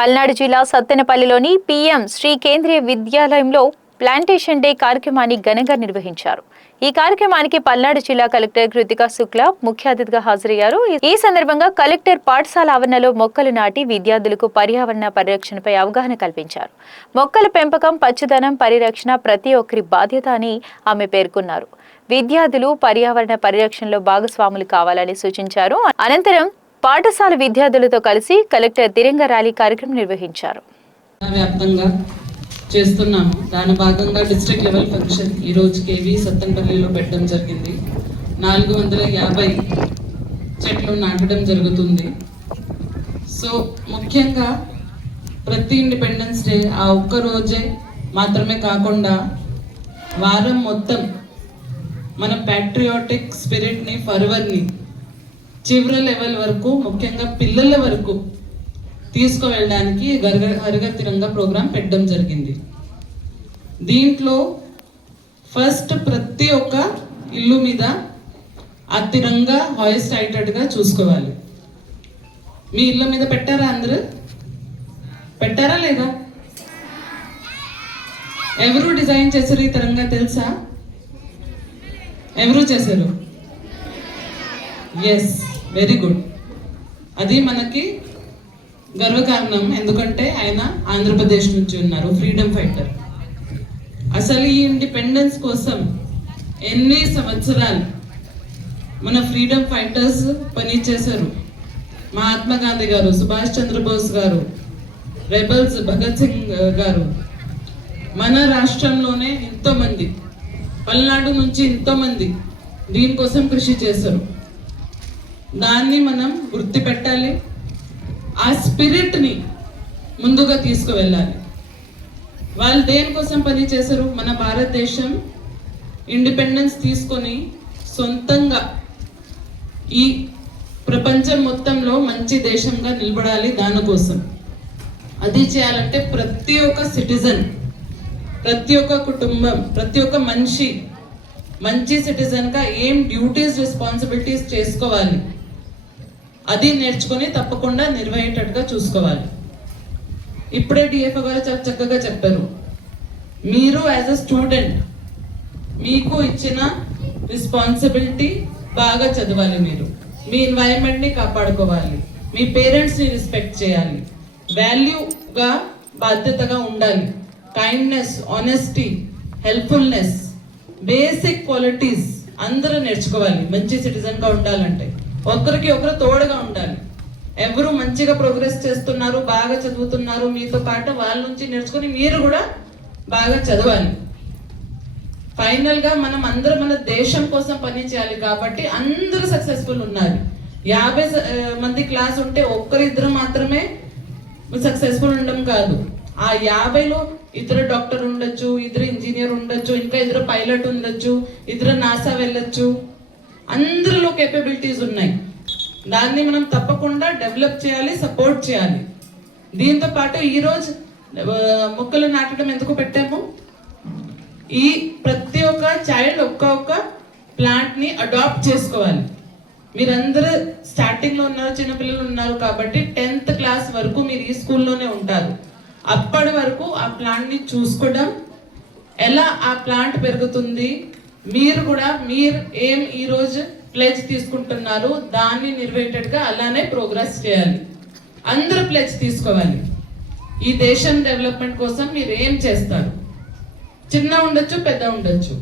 పల్నాడు జిల్లా సత్తెనపల్లిలోని పీఎం శ్రీ కేంద్రీయ విద్యాలయంలో plantation day కార్యక్రమాన్ని ఘనంగా నిర్వహించారు. ఈ కార్యక్రమానికి పల్నాడు జిల్లా కలెక్టర్ కృతికా శుక్లా ముఖ్య అతిథిగా హాజరయ్యారు. ఈ సందర్భంగా కలెక్టర్ పాఠశాల ఆవరణలో మొక్కలు నాటి విద్యార్థులకు పర్యావరణ పరిరక్షణపై అవగాహన కల్పించారు. మొక్కల పెంపకం, పచ్చదనం పరిరక్షణ ప్రతి ఒక్కరి బాధ్యత అని ఆమె పేర్కొన్నారు. విద్యార్థులు పర్యావరణ పరిరక్షణలో భాగస్వాములు కావాలని సూచించారు. అనంతరం పాఠశాల విద్యార్థులతో కలిసి కలెక్టర్ తిరంగ ర్యాలీ కార్యక్రమం నిర్వహించారు. వ్యాప్తంగా చేస్తున్నాము. దాని భాగంగా డిస్ట్రిక్ట్ లెవెల్ ఫంక్షన్ ఈ రోజు కేవీ సత్తెనపల్లిలో పెట్టడం జరిగింది. 450 చెట్లు నాటడం జరుగుతుంది. సో ముఖ్యంగా ప్రతి ఇండిపెండెన్స్ డే ఆ ఒక్క రోజే మాత్రమే కాకుండా వారం మొత్తం మన ప్యాట్రియాటిక్ స్పిరిట్ని ఫర్వర్ని చివరి లెవెల్ వరకు, ముఖ్యంగా పిల్లల వరకు తీసుకువెళ్ళడానికి హరిగర్ తిరంగా ప్రోగ్రాం పెట్టడం జరిగింది. దీంట్లో ఫస్ట్ ప్రతి ఒక్క ఇల్లు మీద ఆ తిరంగా హాయిస్ట్ అయ్యేటట్టుగా చూసుకోవాలి. మీ ఇళ్ళ మీద పెట్టారా? అందరూ పెట్టారా లేదా? ఎవరు డిజైన్ చేశారు ఈ తిరంగా తెలుసా? ఎవరు చేశారు? Yes, very good. అది మనకి గర్వకారణం. ఎందుకంటే ఆయన ఆంధ్రప్రదేశ్ నుంచి ఉన్నారు, ఫ్రీడమ్ ఫైటర్. అసలు ఈ ఇండిపెండెన్స్ కోసం ఎన్ని సంవత్సరాలు మన ఫ్రీడమ్ ఫైటర్స్ పనిచేశారు. మహాత్మా గాంధీ గారు, సుభాష్ చంద్రబోస్ గారు, రెబల్స్ భగత్ సింగ్ గారు, మన రాష్ట్రంలోనే ఎంతోమంది, పల్నాడు నుంచి ఎంతోమంది దీనికోసం కృషి చేశారు. దాన్ని మనం గుర్తుపెట్టాలి. ఆ స్పిరిట్ని ముందుగా తీసుకువెళ్ళాలి. వాళ్ళు దేనికోసం పని చేశారు? మన భారతదేశం ఇండిపెండెన్స్ తీసుకొని సొంతంగా ఈ ప్రపంచం మొత్తంలో మంచి దేశంగా నిలబడాలి. దానికోసం అది చేయాలంటే ప్రతి ఒక్క సిటిజన్, ప్రతి ఒక్క కుటుంబం, ప్రతి ఒక్క మనిషి మంచి సిటిజన్గా ఏం డ్యూటీస్, రెస్పాన్సిబిలిటీస్ చేసుకోవాలి అది నేర్చుకొని తప్పకుండా నిర్వహించేటట్టుగా చూసుకోవాలి. ఇప్పుడే డిఎఫ్ఓ గారు చాలా చక్కగా చెప్పారు. మీరు యాజ్ అ స్టూడెంట్ మీకు ఇచ్చిన రెస్పాన్సిబిలిటీ బాగా చదవాలి. మీరు మీ ఎన్వైరన్మెంట్ని కాపాడుకోవాలి, మీ పేరెంట్స్ని రెస్పెక్ట్ చేయాలి, వాల్యూగా బాధ్యతగా ఉండాలి, కైండ్నెస్, ఆనెస్టీ, హెల్ప్ఫుల్నెస్, బేసిక్ క్వాలిటీస్ అందరూ నేర్చుకోవాలి. మంచి సిటిజన్గా ఉండాలంటే ఒకరికి ఒకరు తోడుగా ఉండాలి. ఎవరు మంచిగా ప్రోగ్రెస్ చేస్తున్నారు, బాగా చదువుతున్నారు, మీతో పాటు వాళ్ళ నుంచి నేర్చుకుని మీరు కూడా బాగా చదవాలి. ఫైనల్గా మనం అందరూ మన దేశం కోసం పని చేయాలి. కాబట్టి అందరూ సక్సెస్ఫుల్ ఉన్నారు. 50 మంది క్లాస్ ఉంటే ఒక్కరిద్దరు మాత్రమే సక్సెస్ఫుల్ ఉండడం కాదు. ఆ 50లో ఇద్దరు డాక్టర్ ఉండొచ్చు, ఇద్దరు ఇంజనీర్ ఉండొచ్చు, ఇంకా ఇద్దరు పైలట్ ఉండొచ్చు, ఇద్దరు నాసా వెళ్ళొచ్చు. అందరిలో కేపబిలిటీస్ ఉన్నాయి. దాన్ని మనం తప్పకుండా డెవలప్ చేయాలి, సపోర్ట్ చేయాలి. దీంతో పాటు ఈరోజు మొక్కలు నాటడం ఎందుకు పెట్టాము? ఈ ప్రతి ఒక్క చైల్డ్ ఒక్క ప్లాంట్ని అడాప్ట్ చేసుకోవాలి. మీరందరూ స్టార్టింగ్లో ఉన్నారు, చిన్నపిల్లలు ఉన్నారు కాబట్టి 10th క్లాస్ వరకు మీరు ఈ స్కూల్లోనే ఉంటారు. అప్పటి వరకు ఆ ప్లాంట్ని చూసుకోవడం, ఎలా ఆ ప్లాంట్ పెరుగుతుంది, మీరు కూడా ఏం ఈరోజు ప్లెజ్ తీసుకుంటున్నారు దాన్ని నిర్వహించేట్టుగా అలానే ప్రోగ్రెస్ చేయాలి. అందరూ ప్లెజ్ తీసుకోవాలి. ఈ దేశం డెవలప్మెంట్ కోసం మీరు ఏం చేస్తారు? చిన్న ఉండొచ్చు, పెద్ద ఉండొచ్చు.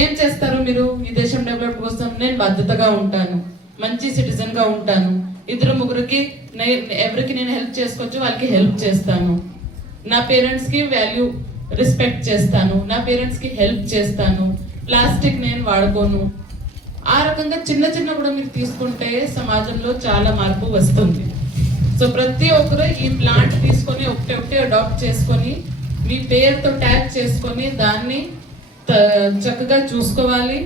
ఏం చేస్తారు మీరు ఈ దేశం డెవలప్మెంట్ కోసం? నేను బాధ్యతగా ఉంటాను, మంచి సిటిజన్గా ఉంటాను, ఇద్దరు ముగ్గురికి ఎవరికి నేను హెల్ప్ చేసుకోవచ్చు వాళ్ళకి హెల్ప్ చేస్తాను, నా పేరెంట్స్కి వాల్యూ రెస్పెక్ట్ చేస్తాను, నా పేరెంట్స్కి హెల్ప్ చేస్తాను, ప్లాస్టిక్ నేను వాడుకోను. ఆ రకంగా చిన్న కూడా మీరు తీసుకుంటే సమాజంలో చాలా మార్పు వస్తుంది. సో ప్రతి ఒక్కరు ఈ ప్లాంట్ తీసుకొని ఒకటే అడాప్ట్ చేసుకొని మీ పేరుతో ట్యాగ్ చేసుకొని దాన్ని చక్కగా చూసుకోవాలి.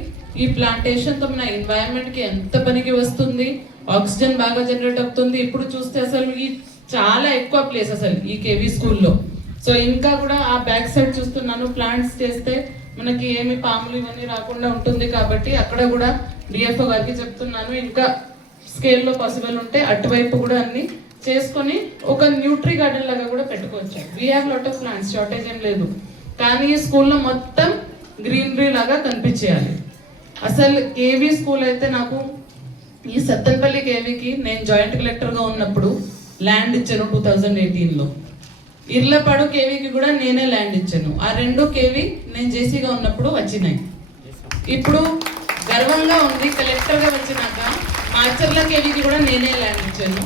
ఈ ప్లాంటేషన్తో మన ఎన్వైరన్మెంట్కి ఎంత పనికి వస్తుంది, ఆక్సిజన్ బాగా జనరేట్ అవుతుంది. ఇప్పుడు చూస్తే అసలు ఈ చాలా ఎక్కువ ప్లేస్ అసలు ఈ కేవీ స్కూల్లో. సో ఇంకా కూడా ఆ బ్యాక్ సైడ్ చూస్తున్నాను, ప్లాంట్స్ చేస్తే మనకి ఏమి పాములు ఇవన్నీ రాకుండా ఉంటుంది. కాబట్టి అక్కడ కూడా డిఎఫ్ఓ గారికి చెప్తున్నాను, ఇంకా స్కేల్లో పాసిబుల్ ఉంటే అటువైపు కూడా అన్ని చేసుకొని ఒక న్యూట్రీ గార్డెన్ లాగా కూడా పెట్టుకోవచ్చు. We have lot of plants, shortage ఏం లేదు. కానీ ఈ స్కూల్లో మొత్తం గ్రీనరీ లాగా కనిపించేయాలి. అసలు కేవీ స్కూల్ అయితే నాకు ఈ సత్తెనపల్లి కేవీకి నేను జాయింట్ కలెక్టర్గా ఉన్నప్పుడు ల్యాండ్ ఇచ్చాను 2018లో. ఇర్లపాడు కేవీకి కూడా నేనే ల్యాండ్ ఇచ్చాను. ఆ 2 కేవీ నేను జేసీగా ఉన్నప్పుడు వచ్చినాయి. ఇప్పుడు గర్వంగా ఉంది, కలెక్టర్గా వచ్చినాక మాచర్ల కేవీకి కూడా నేనే ల్యాండ్ ఇచ్చాను.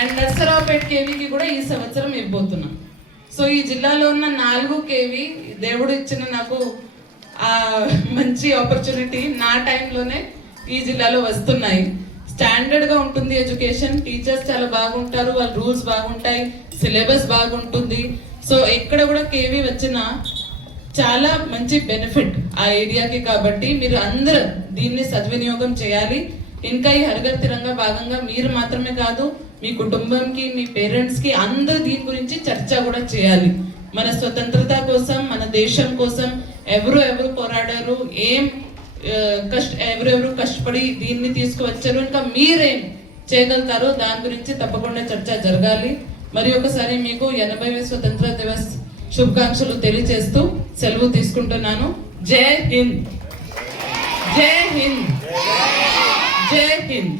అండ్ నర్సరావుపేట కేవీకి కూడా ఈ సంవత్సరం ఇవ్వబోతున్నాం. సో ఈ జిల్లాలో ఉన్న 4 కేవీ దేవుడు ఇచ్చిన నాకు మంచి ఆపర్చునిటీ నా టైంలోనే ఈ జిల్లాలో వస్తున్నాయి. స్టాండర్డ్గా ఉంటుంది ఎడ్యుకేషన్, టీచర్స్ చాలా బాగుంటారు, వాళ్ళ రూల్స్ బాగుంటాయి, సిలబస్ బాగుంటుంది. సో ఎక్కడ కూడా కేవీ వచ్చినా చాలా మంచి బెనిఫిట్ ఆ ఏరియాకి. కాబట్టి మీరు అందరూ దీన్ని సద్వినియోగం చేయాలి. ఇంకా ఈ హరిగర్ తిరంగా భాగంగా మీరు మాత్రమే కాదు, మీ కుటుంబంకి, మీ పేరెంట్స్కి అందరూ దీని గురించి చర్చ కూడా చేయాలి. మన స్వతంత్రత కోసం, మన దేశం కోసం ఎవరు పోరాడారు, ఎవరెవరు కష్టపడి దీన్ని తీసుకువచ్చారు, ఇంకా మీరేం చేయగలుగుతారో దాని గురించి తప్పకుండా చర్చ జరగాలి. మరి ఒకసారి మీకు 80వ స్వతంత్ర దివస్ శుభాకాంక్షలు తెలియజేస్తూ సెలవు తీసుకుంటున్నాను. జై హింద్, జై హింద్, జై హింద్.